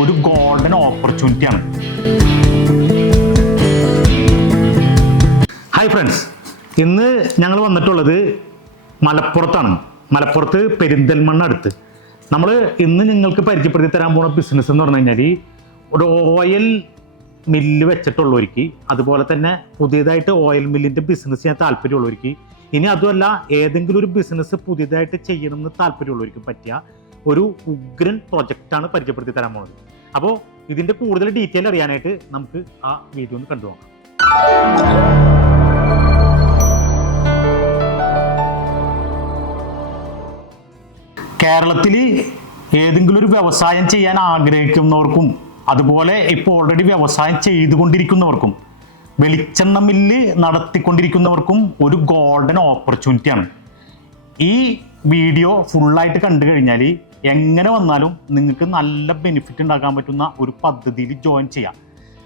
ഒരു golden ഓപ്പർച്യൂണിറ്റിയാണ് hi friends ഇന്ന് ഞങ്ങൾ വന്നിട്ടുള്ളത് മലപ്പുറത്താണ്. മലപ്പുറത്ത് പെരിന്തൽമണ്ണ അടുത്ത്. നമ്മൾ ഇന്ന് നിങ്ങൾക്ക് പരിചയപ്പെടുത്തി തരാൻ പോകുന്ന ബിസിനസ് എന്ന് പറഞ്ഞു കഴിഞ്ഞാൽ ഒരു ഓയിൽ മില്ല് വെച്ചിട്ടുള്ളവർക്ക് അതുപോലെ തന്നെ പുതിയതായിട്ട് ഓയിൽ മില്ലിന്റെ ബിസിനസ് ചെയ്യാൻ താല്പര്യമുള്ളവർക്ക് ഇനി അതുമല്ല ഏതെങ്കിലും ഒരു ബിസിനസ് പുതിയതായിട്ട് ചെയ്യണമെന്ന് താല്പര്യമുള്ളവർക്ക് പറ്റിയ ഒരു ഉഗ്രൻ പ്രൊജക്റ്റാണ് പരിചയപ്പെടുത്തി തരാൻ പോകുന്നത് അപ്പോൾ ഇതിന്റെ കൂടുതൽ ഡീറ്റെയിൽ അറിയാനായിട്ട് നമുക്ക് ആ വീഡിയോ ഒന്ന് കണ്ടു നോക്കാം. കേരളത്തിൽ ഏതെങ്കിലും ഒരു വ്യവസായം ചെയ്യാൻ ആഗ്രഹിക്കുന്നവർക്കും അതുപോലെ ഇപ്പോൾ ഓൾറെഡി വ്യവസായം ചെയ്തുകൊണ്ടിരിക്കുന്നവർക്കും വെളിച്ചെണ്ണ മില്ല് നടത്തിക്കൊണ്ടിരിക്കുന്നവർക്കും ഒരു ഗോൾഡൻ ഓപ്പർച്യൂണിറ്റിയാണ് ഈ വീഡിയോ ഫുള്ളായിട്ട് കണ്ടു കഴിഞ്ഞാൽ എങ്ങനെ വന്നാലും നിങ്ങൾക്ക് നല്ല ബെനിഫിറ്റ് ഉണ്ടാക്കാൻ പറ്റുന്ന ഒരു പദ്ധതിയിൽ ജോയിൻ ചെയ്യാം.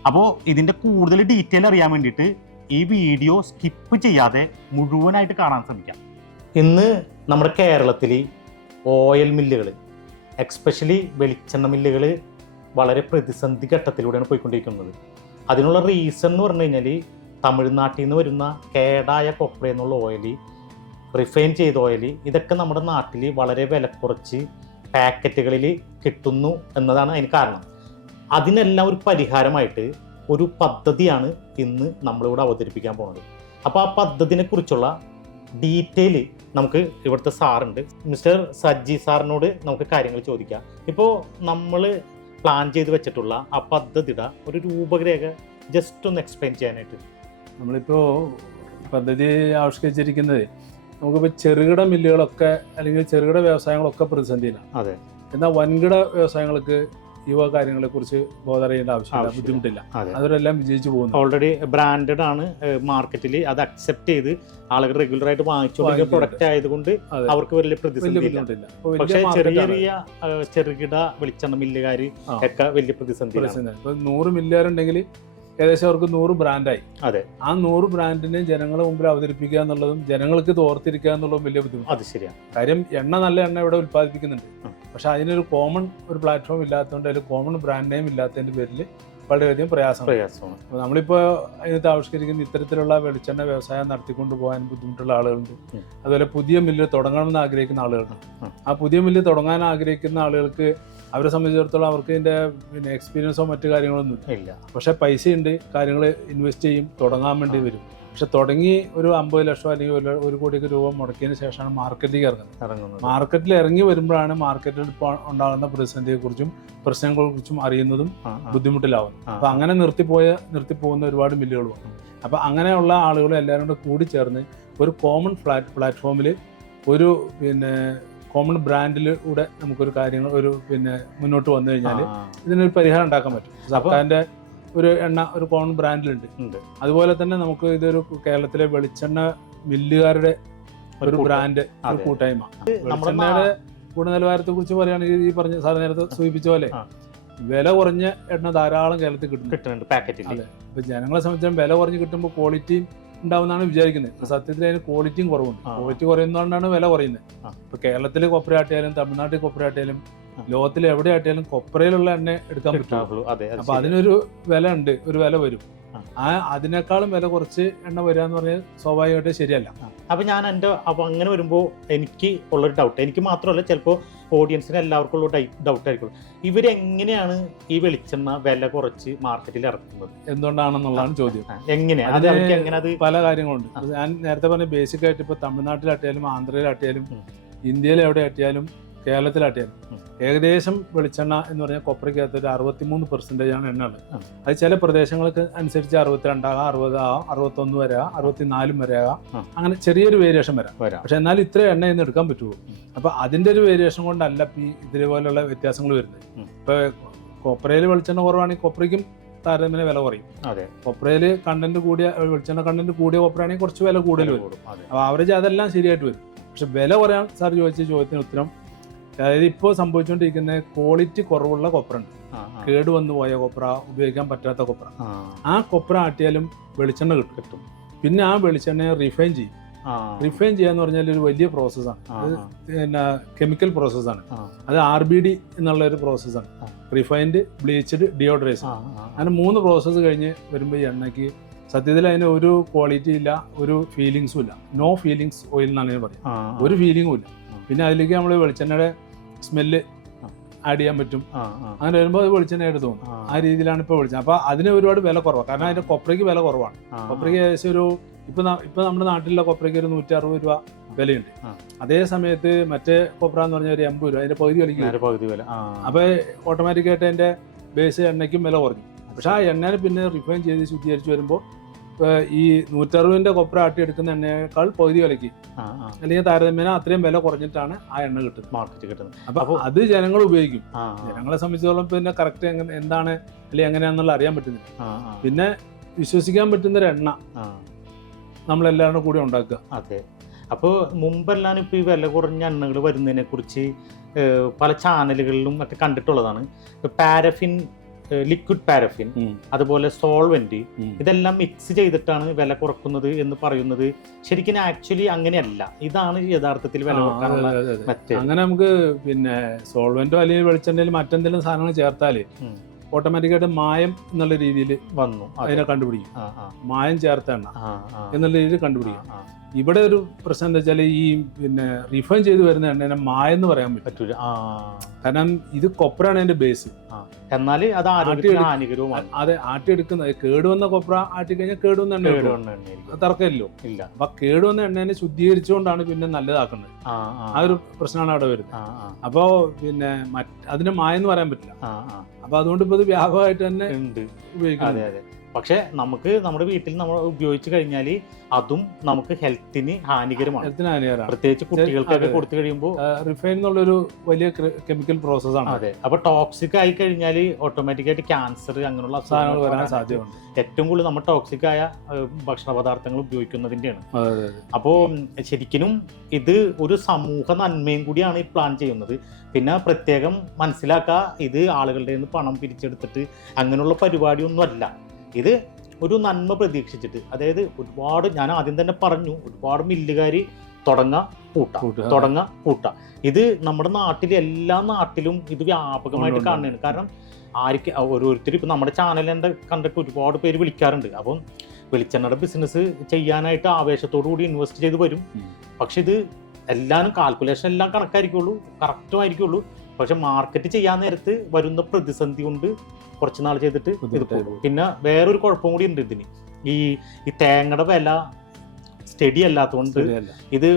അപ്പോൾ ഇതിന്റെ കൂടുതൽ ഡീറ്റെയിൽ അറിയാൻ വേണ്ടിയിട്ട് ഈ വീഡിയോ സ്കിപ്പ് ചെയ്യാതെ മുഴുവനായിട്ട് കാണാൻ ശ്രമിക്കാം. ഇന്ന് നമ്മുടെ കേരളത്തിൽ ഓയിൽ മില്ലുകൾ എക്സ്പെഷ്യലി വെളിച്ചെണ്ണ മില്ലുകൾ വളരെ പ്രതിസന്ധി ഘട്ടത്തിലൂടെയാണ് പോയിക്കൊണ്ടിരിക്കുന്നത്. അതിനുള്ള റീസൺ എന്ന് പറഞ്ഞു കഴിഞ്ഞാൽ തമിഴ്നാട്ടിൽ നിന്ന് വരുന്ന കേടായ കൊപ്ര എന്നുള്ള ഓയിൽ റിഫൈൻ ചെയ്ത ഓയിൽ ഇതൊക്കെ നമ്മുടെ നാട്ടിൽ വളരെ വില കുറച്ച് പാക്കറ്റുകളിൽ കിട്ടുന്നു എന്നതാണ് അതിന് കാരണം. അതിനെല്ലാം ഒരു പരിഹാരമായിട്ട് ഒരു പദ്ധതിയാണ് ഇന്ന് നമ്മളിവിടെ അവതരിപ്പിക്കാൻ പോകുന്നത് അപ്പോൾ ആ പദ്ധതിനെ കുറിച്ചുള്ള ഡീറ്റെയിൽ നമുക്ക് ഇവിടുത്തെ സാറുണ്ട്. മിസ്റ്റർ സജ്ജി സാറിനോട് നമുക്ക് കാര്യങ്ങൾ ചോദിക്കാം. ഇപ്പോൾ നമ്മൾ പ്ലാൻ ചെയ്ത് വെച്ചിട്ടുള്ള ആ പദ്ധതിയുടെ ഒരു രൂപരേഖ ജസ്റ്റ് ഒന്ന് എക്സ്പ്ലെയിൻ ചെയ്യാനായിട്ട്. നമ്മളിപ്പോൾ പദ്ധതി ആവിഷ്കരിച്ചിരിക്കുന്നത് നമുക്കിപ്പോൾ ചെറുകിട മില്ലുകളൊക്കെ അല്ലെങ്കിൽ ചെറുകിട വ്യവസായങ്ങളൊക്കെ പ്രതിസന്ധിയിലാണ് അതെ. എന്നാൽ വൻകിട വ്യവസായങ്ങൾക്ക് യുവ കാര്യങ്ങളെക്കുറിച്ച് ബോധറിയേണ്ട ആവശ്യമില്ല ആവശ്യമില്ല. ബുദ്ധിമുട്ടില്ല. അവരെല്ലാം വിജയിച്ചു പോകുന്നു. ഓൾറെഡി ബ്രാൻഡഡ് ആണ് മാർക്കറ്റിൽ അത് അക്സെപ്റ്റ് ചെയ്ത് ആളുകൾ റെഗുലർ ആയിട്ട് വാങ്ങിച്ചുകൊണ്ടിരിക്കുന്ന. പ്രൊഡക്റ്റ് ആയതുകൊണ്ട് അവർക്ക് വലിയ പ്രതിസന്ധിയില്ല. പക്ഷേ ചെറിയ ചെറിയ ചെറുകിട വെളിച്ചെണ്ണ മില്ലുകാർ ഒക്കെ വലിയ പ്രതിസന്ധി നൂറ് മില്ലുകാരുണ്ടെങ്കിൽ ഏകദേശം അവർക്ക് നൂറ് ബ്രാൻഡായി അതെ. ആ നൂറ് ബ്രാൻഡിനെ ജനങ്ങളെ മുമ്പിൽ അവതരിപ്പിക്കുക എന്നുള്ളതും ജനങ്ങൾക്ക് തോർത്തിരിക്കുക എന്നുള്ളതും വലിയ ബുദ്ധിമുട്ട്. അത് ശരിയാണ്. കാര്യം എണ്ണ നല്ല എണ്ണ ഇവിടെ ഉൽപ്പാദിപ്പിക്കുന്നുണ്ട്. പക്ഷെ അതിനൊരു കോമൺ ഒരു പ്ലാറ്റ്ഫോം ഇല്ലാത്തതുകൊണ്ട് അതിൽ കോമൺ ബ്രാൻഡ് നെയിം ഇല്ലാത്തതിന്റെ പേരിൽ വളരെയധികം പ്രയാസം പ്രയാസമാണ്. നമ്മളിപ്പോൾ അതിനകത്ത് ആവിഷ്കരിക്കുന്ന ഇത്തരത്തിലുള്ള വെളിച്ചെണ്ണ വ്യവസായം നടത്തിക്കൊണ്ട് പോകാൻ ബുദ്ധിമുട്ടുള്ള ആളുകളുണ്ട്. അതുപോലെ പുതിയ മില്ല് തുടങ്ങണമെന്ന് ആഗ്രഹിക്കുന്ന ആളുകളുണ്ട്. ആ പുതിയ മില്ല് തുടങ്ങാൻ ആഗ്രഹിക്കുന്ന ആളുകൾക്ക് അവരെ സംബന്ധിച്ചിടത്തോളം അവർക്ക് ഇതിന്റെ പിന്നെ എക്സ്പീരിയൻസോ മറ്റു കാര്യങ്ങളൊന്നും ഇല്ല. പക്ഷേ പക്ഷെ പൈസയുണ്ട് കാര്യങ്ങൾ ഇൻവെസ്റ്റ് ചെയ്യും തുടങ്ങാൻ വേണ്ടി വരും. പക്ഷെ തുടങ്ങി ഒരു അമ്പത് ലക്ഷം അല്ലെങ്കിൽ ഒരു ഒരു കോടിയൊക്കെ രൂപ മുടക്കിയതിന് ശേഷമാണ് മാർക്കറ്റിലേക്ക് ഇറങ്ങുന്നത്. ഇറങ്ങുന്നത്. മാർക്കറ്റിൽ ഇറങ്ങി വരുമ്പോഴാണ് മാർക്കറ്റിൽ ഇപ്പോൾ ഉണ്ടാകുന്ന പ്രതിസന്ധിയെക്കുറിച്ചും പ്രശ്നങ്ങളെക്കുറിച്ചും അറിയുന്നതും അപ്പോൾ ബുദ്ധിമുട്ടിലാവും ആ. അപ്പൊ അങ്ങനെ നിർത്തിപ്പോയ നിർത്തിപ്പോകുന്ന ഒരുപാട് മില്ലുകളുണ്ട് അപ്പൊ അങ്ങനെയുള്ള ആളുകൾ എല്ലാവരും കൂടെ കൂടി ചേർന്ന് ഒരു കോമൺ ഫ്ലാറ്റ് പ്ലാറ്റ്ഫോമിൽ ഒരു പിന്നെ കോമൺ ബ്രാൻഡിലൂടെ നമുക്കൊരു കാര്യങ്ങൾ ഒരു പിന്നെ മുന്നോട്ട് വന്നു കഴിഞ്ഞാൽ ഇതിനൊരു പരിഹാരം ഉണ്ടാക്കാൻ പറ്റും. സർക്കാരിന്റെ ഒരു എണ്ണ ഒരു കോൺ ബ്രാൻഡിലുണ്ട് അതുപോലെ തന്നെ നമുക്ക് ഇതൊരു കേരളത്തിലെ വെളിച്ചെണ്ണ മില്ലുകാരുടെ ഒരു ബ്രാൻഡ് ഒരു. കൂട്ടായ്മ നമ്മുടെ വെളിച്ചെണ്ണയുടെ ഗുണനിലവാരത്തെ കുറിച്ച് പറയുകയാണെങ്കിൽ ഈ പറഞ്ഞ സാർ നേരത്തെ സൂചിപ്പിച്ച പോലെ. വില കുറഞ്ഞ എണ്ണ ധാരാളം കേരളത്തിൽ കിട്ടും കിട്ടുന്നുണ്ട് പാക്കറ്റിൽ അതെ. ഇപ്പൊ ജനങ്ങളെ സംബന്ധിച്ചാൽ വില കുറഞ്ഞ് കിട്ടുമ്പോൾ ക്വാളിറ്റി ഉണ്ടാവുന്നതാണ് വിചാരിക്കുന്നത്. സത്യത്തിൽ അതിന് ക്വാളിറ്റിയും കുറവുണ്ട്. ക്വാളിറ്റി കുറയുന്നതുകൊണ്ടാണ് വില കുറയുന്നത്. ഇപ്പൊ കേരളത്തിലെ കൊപ്ര ആട്ടിയാലും തമിഴ്നാട്ടിൽ കൊപ്ര ആട്ടിയാലും ലോകത്തിൽ എവിടെ ആട്ടിയാലും കൊപ്രയിലുള്ള എണ്ണ എടുക്കാൻ പറ്റുള്ളൂ. അപ്പൊ അതിനൊരു വില ഉണ്ട്. ഒരു വില വരും. ആ. ആ അതിനേക്കാളും വില കുറച്ച് എണ്ണ വരിക എന്ന് പറഞ്ഞാൽ സ്വാഭാവികമായിട്ട് ശരിയല്ല. അപ്പൊ ഞാൻ എന്റെ അപ്പൊ അങ്ങനെ വരുമ്പോൾ എനിക്ക് ഉള്ളൊരു ഡൗട്ട് എനിക്ക് മാത്രമല്ല ചിലപ്പോൾ ഓഡിയൻസിന് എല്ലാവർക്കും ഉള്ള ഡൗട്ട് ആയിരിക്കും ഇവരെങ്ങനെയാണ് ഈ വെളിച്ചെണ്ണ വില കുറച്ച് മാർക്കറ്റിൽ ഇറക്കുന്നത്? എന്തുകൊണ്ടാണെന്നുള്ളതാണ് ചോദ്യം. എങ്ങനെയാണ് എങ്ങനെ അത് അവർക്ക് എങ്ങനെ അത് പല കാര്യങ്ങളുണ്ട്. ഞാൻ നേരത്തെ പറഞ്ഞ ബേസിക് ആയിട്ട് ഇപ്പൊ തമിഴ്നാട്ടിലാട്ടിയാലും ആന്ധ്രയിലാട്ടിയാലും. ഇന്ത്യയിൽ എവിടെ ആട്ടിയാലും കേരളത്തിലാട്ടിയാലും ഉം. ഏകദേശം വെളിച്ചെണ്ണ എന്ന് പറഞ്ഞാൽ കൊപ്രയ്ക്കകത്ത് ഒരു അറുപത്തിമൂന്ന് പെർസെന്റേജ് ആണ് എണ്ണ ഉള്ളത്. അത് ചില പ്രദേശങ്ങൾക്ക് അനുസരിച്ച് അറുപത്തിരണ്ടാകാം അറുപതാകാം അറുപത്തൊന്ന് വരെ ആകാം അറുപത്തിനാലും വരെ ആകാം. അങ്ങനെ ചെറിയൊരു വേരിയേഷൻ വരാം. വരാം. പക്ഷെ എന്നാൽ ഇത്ര എണ്ണ ഇന്ന് എടുക്കാൻ പറ്റുള്ളൂ. അപ്പോൾ അപ്പൊ അതിന്റെ ഒരു വേരിയേഷൻ കൊണ്ടല്ല ഈ ഇതേപോലെയുള്ള വ്യത്യാസങ്ങൾ വരുന്നത്. ഇപ്പൊ കൊപ്രയിൽ വെളിച്ചെണ്ണ കുറവാണെങ്കിൽ കൊപ്രയ്ക്കും താരതമ്യേന വില കുറയും. അതെ. കൊപ്രയിൽ കണ്ടന്റ് കൂടിയ വെളിച്ചെണ്ണ കണ്ടന്റ് കൂടിയ കൊപ്രയാണെങ്കിൽ കുറച്ച് വില കൂടുതൽ വരും. അപ്പൊ അവരേജ് അപ്പോൾ ആവറേജ് അതെല്ലാം ശരിയായിട്ട് വരും. പക്ഷെ വില കുറയാൻ സാർ ചോദിച്ച ചോദ്യത്തിന് ഉത്തരം അതായത് ഇപ്പോൾ സംഭവിച്ചുകൊണ്ടിരിക്കുന്ന ക്വാളിറ്റി കുറവുള്ള കൊപ്ര ഉണ്ട്. കേട് വന്നു പോയ കൊപ്ര ഉപയോഗിക്കാൻ പറ്റാത്ത കൊപ്ര ആ, കൊപ്ര ആട്ടിയാലും വെളിച്ചെണ്ണ കിട്ടും പിന്നെ ആ വെളിച്ചെണ്ണയെ റിഫൈൻ ചെയ്യും. റിഫൈൻ ചെയ്യാന്ന് പറഞ്ഞാൽ ഒരു വലിയ പ്രോസസ്സാണ് പിന്നെ കെമിക്കൽ പ്രോസസ്സാണ് അത് ആർ ബി ഡി എന്നുള്ള ഒരു പ്രോസസ്സാണ് റിഫൈൻഡ് ബ്ലീച്ച്ഡ് ആ, അങ്ങനെ മൂന്ന് പ്രോസസ്സ് കഴിഞ്ഞ് വരുമ്പോൾ ഈ എണ്ണയ്ക്ക് സത്യത്തിൽ അതിന് ഒരു ക്വാളിറ്റി ഇല്ല ഒരു ഫീലിങ്സും ഇല്ല. നോ ഫീലിങ്സ് ഓയിൽ എന്നാണ് ഞാൻ പറയുന്നത്. ഒരു ഫീലിംഗും ഇല്ല. പിന്നെ അതിലേക്ക് നമ്മൾ വെളിച്ചെണ്ണയുടെ സ്മെല്ല് ആഡ് ചെയ്യാൻ പറ്റും. അങ്ങനെ വരുമ്പോൾ അത് വെളിച്ചെണ്ണയായിട്ട് തോന്നും. ആ, രീതിയിലാണ് ഇപ്പോൾ വെളിച്ചെണ്ണ. അപ്പോൾ അതിന് ഒരുപാട് വില കുറവാണ് കാരണം അതിന്റെ കൊപ്രയ്ക്ക് വില കുറവാണ്. കൊപ്രയ്ക്ക് ഏകദേശം ഒരു ഇപ്പൊ ഇപ്പൊ നമ്മുടെ നാട്ടിലുള്ള കൊപ്രയ്ക്ക് ഒരു നൂറ്റി അറുപത് രൂപ വിലയുണ്ട്. അതേ സമയത്ത് മറ്റേ കൊപ്ര എന്ന് പറഞ്ഞാൽ ഒരു എൺപത് രൂപ. അതിന്റെ പകുതി വിലയ്ക്ക് പകുതി വില. അപ്പോൾ ഓട്ടോമാറ്റിക്കായിട്ട് ഓട്ടോമാറ്റിക് അതിന്റെ ബേസ് എണ്ണയ്ക്കും വില കുറഞ്ഞു. പക്ഷെ ആ എണ്ണനെ പിന്നെ റിഫൈൻ ചെയ്ത് ശുദ്ധീകരിച്ച് വരുമ്പോൾ ഈ നൂറ്ററുപതിന്റെ കൊപ്ര ആട്ടി എടുക്കുന്ന എണ്ണയേക്കാൾ പകുതി വിലയ്ക്ക്. അല്ലെങ്കിൽ താരതമ്യേന അത്രയും വില കുറഞ്ഞിട്ടാണ് ആ എണ്ണ കിട്ടുന്നത്. മാർക്കറ്റ് കിട്ടുന്നത്. അപ്പൊ അത് ജനങ്ങൾ ഉപയോഗിക്കും. ജനങ്ങളെ സംബന്ധിച്ചോളം പിന്നെ കറക്റ്റ് എങ്ങനെ എന്താണ് അല്ലെങ്കിൽ എങ്ങനെയാണെന്നുള്ള അറിയാൻ പറ്റുന്നില്ല. പിന്നെ വിശ്വസിക്കാൻ പറ്റുന്ന ഒരു എണ്ണ നമ്മളെല്ലാവരും കൂടി ഉണ്ടാക്കുക. അതെ. അപ്പോൾ മുമ്പെല്ലാം ഇപ്പോൾ ഈ വില കുറഞ്ഞ എണ്ണകൾ വരുന്നതിനെ കുറിച്ച് പല ചാനലുകളിലും ഒക്കെ കണ്ടിട്ടുള്ളതാണ്. പാരഫിൻ ലിക്വിഡ് പാരഫിൻ അതുപോലെ സോൾവെന്റ് ഇതെല്ലാം മിക്സ് ചെയ്തിട്ടാണ് വില കുറക്കുന്നത് എന്ന് പറയുന്നത്. ശരിക്കും ആക്ച്വലി അങ്ങനെയല്ല. ഇതാണ് യഥാർത്ഥത്തിൽ വില കുറക്കാനുള്ള അങ്ങനെ നമുക്ക് പിന്നെ സോൾവെന്റോ അല്ലെങ്കിൽ വെളിച്ചെണ്ണയിൽ മറ്റെന്തെങ്കിലും സാധനങ്ങൾ ചേർത്താൽ ഉം. ഓട്ടോമാറ്റിക്കായിട്ട് മായം എന്നുള്ള രീതിയിൽ വന്നു. അതെ. അതിനെ കണ്ടുപിടിക്കും. മായം ചേർത്ത എണ്ണ ആ, ആ, എന്നുള്ള രീതിയിൽ കണ്ടുപിടിക്കും. ഇവിടെ ഒരു പ്രശ്നം എന്താ വെച്ചാൽ ഈ പിന്നെ റിഫൈൻ ചെയ്ത് വരുന്ന എണ്ണ മായെന്ന് എന്ന് പറയാൻ പറ്റും പറ്റൂല. കാരണം ഇത് കൊപ്രയാണ് അതിന്റെ ബേസ് എന്നാൽ അത് എടുക്കുന്നത് അതെ കേടുവന്ന കൊപ്ര ആട്ടി കഴിഞ്ഞാൽ കേടുവന്ന എണ്ണ തർക്കമില്ലോ ഇല്ല. അപ്പൊ കേടുവന്ന എണ്ണനെ ശുദ്ധീകരിച്ചുകൊണ്ടാണ് പിന്നെ നല്ലതാക്കുന്നത്. ആ ഒരു പ്രശ്നമാണ് അവിടെ വരുന്നത്. അപ്പോ പിന്നെ അതിന് മായെന്ന് എന്ന് പറയാൻ പറ്റില്ല. അപ്പൊ അതുകൊണ്ട് ഇപ്പൊ ഇത് വ്യാപകമായിട്ട് തന്നെ ഉപയോഗിക്കുന്നത് പക്ഷെ നമുക്ക് നമ്മുടെ വീട്ടിൽ നമ്മൾ ഉപയോഗിച്ച് കഴിഞ്ഞാൽ അതും നമുക്ക് ഹെൽത്തിന് ഹാനികരമാണ്. ഹെൽത്തിന് ഹാനികരമാണ്. പ്രത്യേകിച്ച് കുട്ടികൾക്കൊക്കെ. കൊടുത്തു കഴിയുമ്പോൾ റിഫൈൻ എന്നുള്ളൊരു വലിയ കെമിക്കൽ പ്രോസസ്സാണ് അതെ. അപ്പൊ ടോക്സിക് ആയി കഴിഞ്ഞാൽ ഓട്ടോമാറ്റിക്കായിട്ട് ക്യാൻസർ അങ്ങനെയുള്ള സാധനങ്ങൾ അസുഖങ്ങൾ വരാൻ സാധ്യതയുണ്ട്. ഏറ്റവും കൂടുതൽ നമ്മൾ ടോക്സിക് ആയ ഭക്ഷണ പദാർത്ഥങ്ങൾ അതെ. അപ്പോൾ ശരിക്കും ഇത് ഒരു സമൂഹ നന്മയും കൂടിയാണ് ഈ പ്ലാൻ ചെയ്യുന്നത്. പിന്നെ പ്രത്യേകം മനസ്സിലാക്കുക ഇത് ആളുകളുടെ നിന്ന് പണം പിരിച്ചെടുത്തിട്ട് അങ്ങനെയുള്ള പരിപാടിയൊന്നും അല്ല ഇത് ഒരു നന്മ പ്രതീക്ഷിച്ചിട്ട് അതായത് ഒരുപാട് ഞാൻ ആദ്യം തന്നെ പറഞ്ഞു ഒരുപാട് മില്ലുകാർ തുടങ്ങ പൂട്ട തുടങ്ങ പൂട്ട. ഇത് നമ്മുടെ നാട്ടിൽ എല്ലാ നാട്ടിലും ഇത് വ്യാപകമായിട്ട്. കാണുകയാണ്. കാരണം ആർക്ക് ഓരോരുത്തർ ഇപ്പം നമ്മുടെ ചാനലിന്റെ കണ്ടിട്ട് ഒരുപാട് പേര് വിളിക്കാറുണ്ട്. അപ്പം വെളിച്ചെണ്ണയുടെ ബിസിനസ് ചെയ്യാനായിട്ട് ആവേശത്തോടു കൂടി ഇൻവെസ്റ്റ് ചെയ്ത് വരും. പക്ഷെ ഇത് എല്ലാവരും കാൽക്കുലേഷൻ എല്ലാം കണക്കായിരിക്കുള്ളൂ കറക്റ്റും ആയിരിക്കുള്ളൂ. പക്ഷെ മാർക്കറ്റ് ചെയ്യാൻ നേരത്ത് വരുന്ന പ്രതിസന്ധി കൊണ്ട് കുറച്ച് നാൾ ചെയ്തിട്ട് ഇത് പോകും. പിന്നെ വേറൊരു കുഴപ്പം കൂടി ഉണ്ട് ഇതിന്. ഈ ഈ തേങ്ങയുടെ വില സ്റ്റഡി അല്ലാത്തതുകൊണ്ട് ഇത്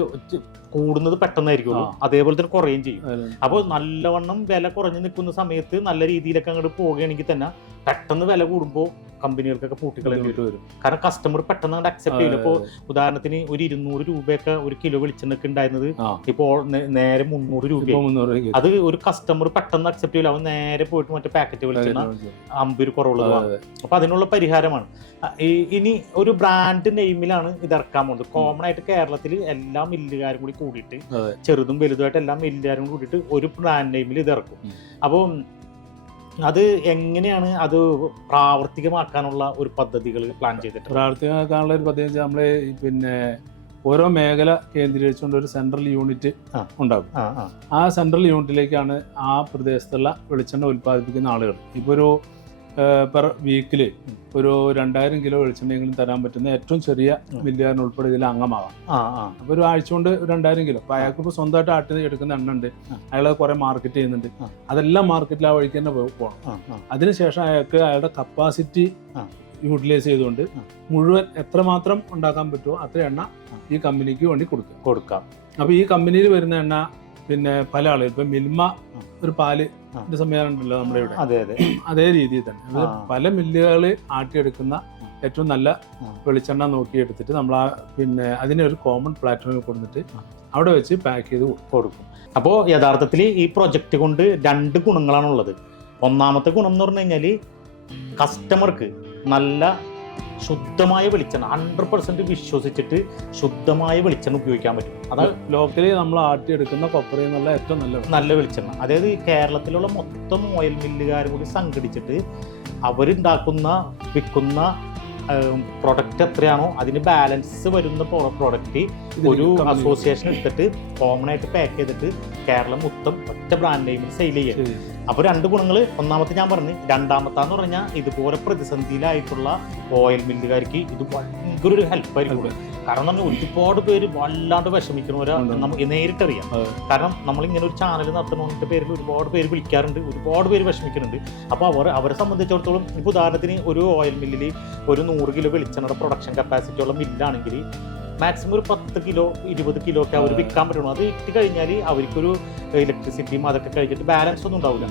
കൂടുന്നത് പെട്ടെന്നായിരിക്കുള്ളൂ. ആ. അതേപോലെ തന്നെ കുറയും ചെയ്യും. അപ്പോൾ നല്ലവണ്ണം വില കുറഞ്ഞു നിൽക്കുന്ന സമയത്ത് നല്ല രീതിയിലൊക്കെ അങ്ങോട്ട് പോവുകയാണെങ്കിൽ തന്നെ പെട്ടെന്ന് വില കൂടുമ്പോൾ കമ്പനികൾക്കൊക്കെ പൂട്ടികൾ വരും വരും. കാരണം കസ്റ്റമർ പെട്ടെന്ന് അങ്ങോട്ട് അക്സെപ്റ്റ് ചെയ്യില്ല. ഇപ്പോൾ ഉദാഹരണത്തിന് ഒരു ഇരുന്നൂറ് രൂപയൊക്കെ ഒരു കിലോ വെളിച്ചെണ്ണൊക്കെ ഉണ്ടായിരുന്നത്. ഇപ്പോൾ നേരെ മുന്നൂറ് രൂപ അത് ഒരു കസ്റ്റമർ പെട്ടെന്ന് അക്സെപ്റ്റ് ചെയ്യില്ല. അവൻ നേരെ പോയിട്ട് മറ്റേ പാക്കറ്റ് വെളിച്ചെണ്ണ അമ്പത് കുറവുള്ളത് അപ്പൊ അതിനുള്ള പരിഹാരമാണ്. ഇനി ഒരു ബ്രാൻഡ് നെയിമിലാണ് ഇത് ഇറക്കാൻ പോകുന്നത്. കോമൺ ആയിട്ട് കേരളത്തിൽ എല്ലാ മില്ലുകാരും കൂടി കൂടിയിട്ട് ചെറുതും വലുതുമായിട്ട് എല്ലാ മില്ലുകാരും കൂടിയിട്ട് ഒരു ബ്രാൻഡ് നെയിമിൽ ഇത് ഇറക്കും. അപ്പോൾ അത് എങ്ങനെയാണ് അത് പ്രാവർത്തികമാക്കാനുള്ള ഒരു പദ്ധതികൾ പ്ലാൻ ചെയ്തിട്ട് പ്രാവർത്തികമാക്കാനുള്ള ഒരു പദ്ധതി വെച്ചാൽ നമ്മൾ പിന്നെ ഓരോ മേഖല കേന്ദ്രീകരിച്ചുകൊണ്ട് ഒരു സെൻട്രൽ യൂണിറ്റ്. ഉണ്ടാകും ആ സെൻട്രൽ യൂണിറ്റിലേക്കാണ് ആ പ്രദേശത്തുള്ള വെളിച്ചെണ്ണ ഉൽപ്പാദിപ്പിക്കുന്ന ആളുകൾ. ഇപ്പോൾ ഒരു പെർ വീക്കിൽ ഒരു രണ്ടായിരം കിലോ വെളിച്ചെണ്ണയെങ്കിലും തരാൻ പറ്റുന്ന ഏറ്റവും ചെറിയ. മില്ലുകാരൻ ഉൾപ്പെടെ ഇതിൽ അംഗമാകാം അപ്പൊ ആ. അപ്പോൾ ഒരു ആഴ്ച കൊണ്ട് രണ്ടായിരം കിലോ. അപ്പൊ അയാൾക്ക് ഇപ്പോൾ സ്വന്തമായിട്ട് ആട്ടി എടുക്കുന്ന എണ്ണ ഉണ്ട്. അയാൾ കുറേ മാർക്കറ്റ് ചെയ്യുന്നുണ്ട്. അതെല്ലാം മാർക്കറ്റിൽ ആ വഴിക്ക് തന്നെ പോകണം അതിനുശേഷം അയാൾക്ക് അയാളുടെ കപ്പാസിറ്റി യൂട്ടിലൈസ് ചെയ്തുകൊണ്ട് മുഴുവൻ എത്രമാത്രം ഉണ്ടാക്കാൻ പറ്റുമോ അത്ര എണ്ണ ഈ കമ്പനിക്ക് വേണ്ടി കൊടുക്കുക കൊടുക്കാം. അപ്പോൾ ഈ കമ്പനിയിൽ വരുന്ന എണ്ണ പിന്നെ പല ആളുകൾ ഇപ്പം മിൽമ. ഒരു പാൽ സംവിധാനം ഉണ്ടല്ലോ നമ്മുടെ ഇവിടെ. അതെ അതെ. അതേ രീതിയിൽ തന്നെ. പല മില്ലുകൾ ആട്ടിയെടുക്കുന്ന ഏറ്റവും നല്ല വെളിച്ചെണ്ണ നോക്കിയെടുത്തിട്ട് നമ്മൾ ആ പിന്നെ അതിനെ ഒരു കോമൺ പ്ലാറ്റ്ഫോമിൽ കൊടുത്തിട്ട് അവിടെ വെച്ച് പാക്ക് ചെയ്ത് കൊടുക്കും. കൊടുക്കും. അപ്പോൾ യഥാർത്ഥത്തിൽ ഈ പ്രൊജക്റ്റ് കൊണ്ട് രണ്ട് ഗുണങ്ങളാണുള്ളത്. ഒന്നാമത്തെ ഗുണം എന്ന് പറഞ്ഞു കഴിഞ്ഞാൽ കസ്റ്റമർക്ക് നല്ല ശുദ്ധമായ വെളിച്ചെണ്ണ ഹൺഡ്രഡ് പെർസെന്റ് വിശ്വസിച്ചിട്ട് ശുദ്ധമായ വെളിച്ചെണ്ണ ഉപയോഗിക്കാൻ പറ്റും. അതാണ് ലോക്കലി നമ്മൾ ആട്ടിയെടുക്കുന്ന കൊപ്പറയിൽ എന്നുള്ള ഏറ്റവും നല്ല നല്ല വെളിച്ചെണ്ണ. അതായത് കേരളത്തിലുള്ള മൊത്തം ഓയിൽ മില്ലുകാരും കൂടി സംഘടിച്ചിട്ട് അവരുണ്ടാക്കുന്ന വിൽക്കുന്ന പ്രൊഡക്റ്റ് എത്രയാണോ അതിന് ബാലൻസ് വരുന്ന പ്രൊഡക്റ്റ് ഒരു അസോസിയേഷൻ എടുത്തിട്ട് കോമൺ ആയിട്ട് പാക്ക് ചെയ്തിട്ട് കേരളം മൊത്തം ഒറ്റ ബ്രാൻഡ് നെയിമിൽ സെയിൽ ചെയ്യുക ശരി. അപ്പൊ രണ്ട് ഗുണങ്ങൾ ഒന്നാമത്തെ ഞാൻ പറഞ്ഞു രണ്ടാമത്താന്ന് പറഞ്ഞാൽ ഇതുപോലെ പ്രതിസന്ധിയിലായിട്ടുള്ള ഓയിൽ മില്ലുകാർക്ക് ഇത് ഭയങ്കര ഒരു ഹെൽപ്പായിരിക്കും കാരണം എന്ന് പറഞ്ഞാൽ ഒരുപാട് പേര് വല്ലാണ്ട് വിഷമിക്കുന്നവരാ. നമുക്ക് നേരിട്ടറിയാം കാരണം നമ്മൾ ഇങ്ങനെ ഒരു ചാനൽ നടത്തണമെന്നിട്ട് പേരിൽ ഒരുപാട് പേര് വിളിക്കാറുണ്ട് ഒരുപാട് പേര് വിഷമിക്കുന്നുണ്ട് അപ്പോൾ അവർ അവരെ സംബന്ധിച്ചിടത്തോളം ഇപ്പോൾ ഉദാഹരണത്തിന് ഒരു ഓയിൽ മില്ലിൽ ഒരു നൂറ് കിലോ വെളിച്ചെണ്ണയുടെ പ്രൊഡക്ഷൻ കപ്പാസിറ്റി ഉള്ള മില്ലാണെങ്കിൽ മാക്സിമം ഒരു പത്ത് കിലോ ഇരുപത് കിലോ ഒക്കെ അവർ. വിൽക്കാൻ പറ്റുള്ളൂ അത് ഇട്ട് കഴിഞ്ഞാൽ അവർക്കൊരു ഇലക്ട്രിസിറ്റിയും അതൊക്കെ കഴിഞ്ഞിട്ട് ബാലൻസ് ഒന്നും ഉണ്ടാവില്ല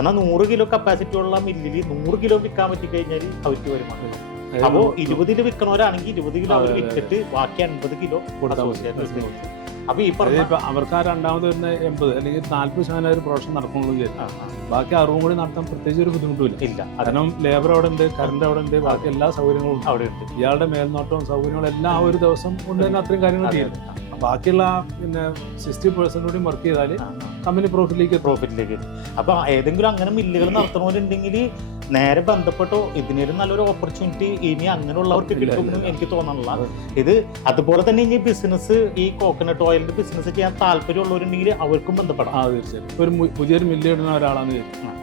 എന്നാൽ നൂറ് കിലോ കപ്പാസിറ്റി ഉള്ള മില്ലിൽ നൂറ് കിലോ വിൽക്കാൻ പറ്റി കഴിഞ്ഞാൽ അവർക്ക് വരുമാനം അപ്പോൾ ഇരുപതിൽ വിൽക്കണവരാണെങ്കിൽ ഇരുപത് കിലോ അവർ വിറ്റിട്ട് ബാക്കി അൻപത് കിലോ കൊടുത്താൽ മതി. അസോസിയേഷൻ കൊടുക്കും. അപ്പൊ ഈ പറഞ്ഞ ഇപ്പൊ അവർക്ക് ആ രണ്ടാമത് വരുന്ന എൺപത് അല്ലെങ്കിൽ നാല്പത് ശതമാനം ഒരു പ്രൊഡക്ഷൻ നടക്കുള്ളൂ ബാക്കി അറിവും കൂടി നടത്താൻ പ്രത്യേകിച്ച് ഒരു ബുദ്ധിമുട്ടില്ല ഇല്ല അതിനും കാരണം ലേബർ അവിടെ ഉണ്ട് കറണ്ട് അവിടെ ഉണ്ട് ബാക്കി എല്ലാ സൗകര്യങ്ങളും അവിടെ ഉണ്ട്. ഇയാളുടെ മേൽനോട്ടവും സൗകര്യങ്ങളും എല്ലാം ആ ഒരു ദിവസം കൊണ്ട് തന്നെ അത്രയും കാര്യങ്ങൾ അതെ, ചെയ്യും ബാക്കിയുള്ള പിന്നെ സിക്സ്റ്റി പെർസെന്റ് കൂടി വർക്ക് ചെയ്താൽ. കമ്പനി പ്രോഫിറ്റിലേക്ക് പ്രോഫിറ്റിലേക്ക്. അപ്പൊ ഏതെങ്കിലും അങ്ങനെ മില്ലുകൾ നടത്തണവരുണ്ടെങ്കിൽ നേരെ ബന്ധപ്പെട്ടോ ഇതിനൊരു നല്ലൊരു ഓപ്പർച്യൂണിറ്റി ഇനി അങ്ങനെയുള്ളവർക്ക് കിട്ടുമെന്ന് എനിക്ക് തോന്നുന്നില്ല ഇത് അതുപോലെ തന്നെ ഇനി ബിസിനസ് ഈ കോക്കനട്ട് ഓയിലിന്റെ ബിസിനസ് ചെയ്യാൻ താല്പര്യമുള്ളവരുണ്ടെങ്കിൽ അവർക്കും ബന്ധപ്പെടാം. ആ തീർച്ചയായും. ഒരു പുതിയൊരു മില്ല് ഇടുന്ന ഒരാളാണ്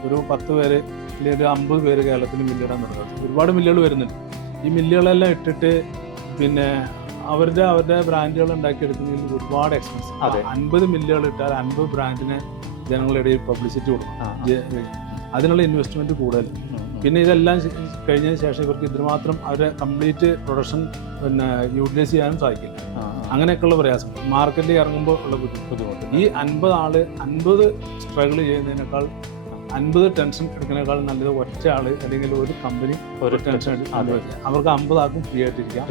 ഒരു പത്ത് പേര് അല്ലെങ്കിൽ ഒരു അമ്പത് പേര് കേരളത്തിൽ മില്ലിടാൻ തുടങ്ങുന്നത് ഒരുപാട് മില്ലുകൾ വരുന്നുണ്ട്. ഈ മില്ലുകളെല്ലാം ഇട്ടിട്ട് പിന്നെ അവരുടെ അവരുടെ ബ്രാൻഡുകൾ ഉണ്ടാക്കിയെടുക്കുന്നതിൽ ഒരുപാട് എക്സ്പെൻസ് അതെ. അൻപത് മില്ലുകൾ ഇട്ടാൽ അൻപത് ബ്രാൻഡിന് ജനങ്ങളുടെ ഇടയിൽ പബ്ലിസിറ്റി കൊടുക്കും. അതിനുള്ള ഇൻവെസ്റ്റ്മെന്റ് കൂടുതൽ. പിന്നെ ഇതെല്ലാം കഴിഞ്ഞതിന് ശേഷം ഇവർക്ക് ഇതിനുമാത്രം അവരെ കംപ്ലീറ്റ് പ്രൊഡക്ഷൻ പിന്നെ യൂട്ടിലൈസ് ചെയ്യാനും സാധിക്കില്ല. അങ്ങനെയൊക്കെയുള്ള പ്രയാസം മാർക്കറ്റിൽ ഇറങ്ങുമ്പോൾ ഉള്ള ബുദ്ധിമുട്ട് ബുദ്ധിമുട്ട് ഈ അൻപത് ആൾ അൻപത് സ്ട്രഗിൾ ചെയ്യുന്നതിനേക്കാൾ അൻപത് ടെൻഷൻ എടുക്കുന്നതിനേക്കാൾ നല്ലത് ഒറ്റ ആൾ അല്ലെങ്കിൽ ഒരു കമ്പനി ഒരു ടെൻഷൻ അതെ. എടുക്കാൻ അവർക്ക് അമ്പതാക്കും ഫ്രീ ആയിട്ടിരിക്കാം.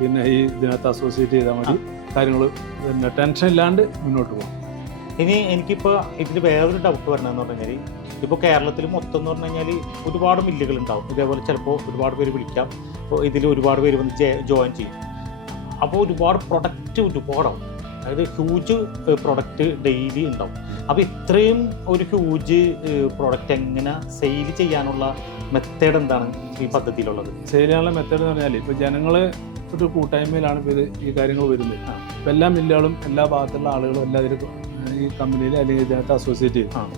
പിന്നെ ഈ ഇതിനകത്ത് അസോസിയേറ്റ് ചെയ്താൽ മതി. കാര്യങ്ങൾ പിന്നെ ടെൻഷൻ ഇല്ലാണ്ട് മുന്നോട്ട് പോകാം. ഇനി എനിക്കിപ്പോൾ ഇതിൽ വേറൊരു ഡൗട്ട് വരണമെന്ന് പറഞ്ഞു കഴിഞ്ഞാൽ ഇപ്പോൾ കേരളത്തിൽ മൊത്തം എന്ന് പറഞ്ഞു കഴിഞ്ഞാൽ ഒരുപാട് മില്ലുകൾ ഉണ്ടാവും. ഇതേപോലെ ചിലപ്പോൾ ഒരുപാട് പേര് വിളിക്കാം. അപ്പോൾ ഇതിൽ ഒരുപാട് പേര് വന്ന് ജോയിൻ ചെയ്യും. അപ്പോൾ ഒരുപാട് പ്രൊഡക്റ്റ് ഒരുപാടാവും. അതായത് ഹ്യൂജ് പ്രൊഡക്റ്റ് ഡെയിലി ഉണ്ടാവും. അപ്പോൾ ഇത്രയും ഒരു ഹ്യൂജ് പ്രൊഡക്റ്റ് എങ്ങനെ സെയിൽ ചെയ്യാനുള്ള മെത്തേഡ് എന്താണ് ഈ പദ്ധതിയിലുള്ളത്? സെയിൽ ചെയ്യാനുള്ള മെത്തേഡ് എന്ന് പറഞ്ഞാൽ ഇപ്പോൾ ജനങ്ങൾ ഒരു കൂട്ടായ്മയിലാണ് ഇപ്പോൾ ഇത് ഈ കാര്യങ്ങൾ വരുന്നത്. ഇപ്പം എല്ലാ മില്ലുകളും എല്ലാ ഭാഗത്തുള്ള ആളുകളും എല്ലാവരും ഈ കമ്പനിയിൽ അല്ലെങ്കിൽ ഇതിനകത്ത് അസോസിയേറ്റ് ചെയ്യും. ആ.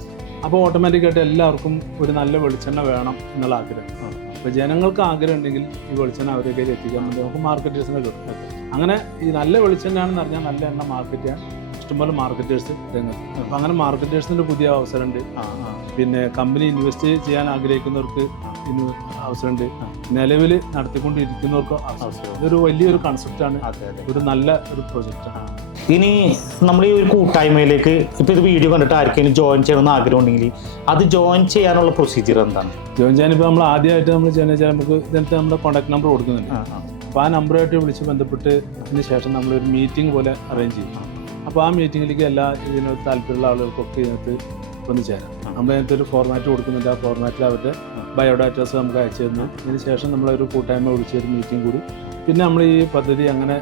അപ്പോൾ ഓട്ടോമാറ്റിക്കായിട്ട് എല്ലാവർക്കും ഒരു നല്ല വെളിച്ചെണ്ണ വേണം എന്നുള്ള ആഗ്രഹം. അപ്പോൾ ജനങ്ങൾക്ക് ആഗ്രഹം ഉണ്ടെങ്കിൽ ഈ വെളിച്ചെണ്ണ അവരുടെ കയ്യിൽ എത്തിക്കാൻ വേണ്ടി നമുക്ക് മാർക്കറ്റേഴ്സിനെ കിട്ടും അങ്ങനെ ഈ നല്ല വെളിച്ചെണ്ണയാണെന്ന് അറിഞ്ഞാൽ നല്ല എണ്ണ മാർക്കറ്റ് ചെയ്യാൻ ഇഷ്ടംപോലെ മാർക്കറ്റേഴ്സ് രംഗത്ത്. അപ്പം അങ്ങനെ മാർക്കറ്റേഴ്സിന്റെ പുതിയ അവസരമുണ്ട്. പിന്നെ കമ്പനി ഇൻവെസ്റ്റ് ചെയ്യാൻ ആഗ്രഹിക്കുന്നവർക്ക് ഇന്ന് അവസരമുണ്ട്. നിലവിൽ നടത്തിക്കൊണ്ടിരിക്കുന്നവർക്ക് അവസരം. ഇതൊരു വലിയൊരു കൺസെപ്റ്റാണ് ഒരു നല്ല ഒരു പ്രൊജക്റ്റാണ് ഇനി നമ്മൾ ഈ ഒരു കൂട്ടായ്മയിലേക്ക് ഇപ്പൊ ഇത് വീഡിയോ കണ്ടിട്ട് ആർക്കെങ്കിലും ജോയിൻ ചെയ്യണമെന്ന് ആഗ്രഹം ഉണ്ടെങ്കിൽ അത് ജോയിൻ ചെയ്യാനുള്ള പ്രൊസീജിയർ എന്താണ്? ജോയിൻ ചെയ്യാൻ ഇപ്പോൾ നമ്മൾ ആദ്യമായിട്ട് നമ്മൾ ചെയ്യുന്ന വെച്ചാൽ നമുക്ക് ഇതിനകത്ത് നമ്മുടെ കോൺടാക്ട് നമ്പർ കൊടുക്കുന്നുണ്ട്. അപ്പോൾ ആ നമ്പറുമായിട്ട് വിളിച്ച് ബന്ധപ്പെട്ട് അതിന് ശേഷം നമ്മളൊരു മീറ്റിംഗ് പോലെ അറേഞ്ച് ചെയ്യും. അപ്പോൾ ആ മീറ്റിങ്ങിലേക്ക് എല്ലാ ഇതിനകത്ത് താല്പര്യമുള്ള ആളുകൾക്കൊക്കെ ഇതിനകത്ത് വന്ന് ചേരാം. നമ്മൾ അതിനകത്ത് ഒരു ഫോർമാറ്റ് കൊടുക്കുന്നുണ്ട്. ആ ഫോർമാറ്റിൽ അവരുടെ ബയോഡാറ്റാസ് നമുക്ക് അയച്ചു തന്നു. അതിന് ശേഷം നമ്മളൊരു കൂട്ടായ്മ വിളിച്ച് ഒരു മീറ്റിംഗ് കൂടി. പിന്നെ നമ്മൾ ഈ പദ്ധതി അങ്ങനെ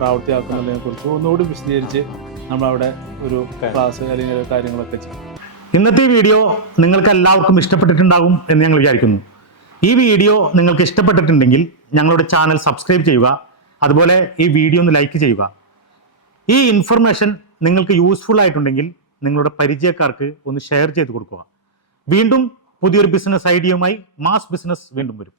പ്രാവർത്തിയാക്കുന്നതിനെ കുറിച്ച് ഒന്നുകൂടി വിശദീകരിച്ച് നമ്മളവിടെ ഒരു ക്ലാസ് അല്ലെങ്കിൽ കാര്യങ്ങളൊക്കെ ചെയ്യും. ഇന്നത്തെ ഈ വീഡിയോ നിങ്ങൾക്ക് എല്ലാവർക്കും ഇഷ്ടപ്പെട്ടിട്ടുണ്ടാകും എന്ന് ഞങ്ങൾ വിചാരിക്കുന്നു. ഈ വീഡിയോ നിങ്ങൾക്ക് ഇഷ്ടപ്പെട്ടിട്ടുണ്ടെങ്കിൽ ഞങ്ങളുടെ ചാനൽ സബ്സ്ക്രൈബ് ചെയ്യുക. അതുപോലെ ഈ വീഡിയോ ഒന്ന് ലൈക്ക് ചെയ്യുക. ഈ ഇൻഫർമേഷൻ നിങ്ങൾക്ക് യൂസ്ഫുൾ ആയിട്ടുണ്ടെങ്കിൽ നിങ്ങളുടെ പരിചയക്കാർക്ക് ഒന്ന് ഷെയർ ചെയ്ത് കൊടുക്കുക. വീണ്ടും പുതിയൊരു ബിസിനസ് ഐഡിയയുമായി മാസ് ബിസിനസ് വീണ്ടും വരും.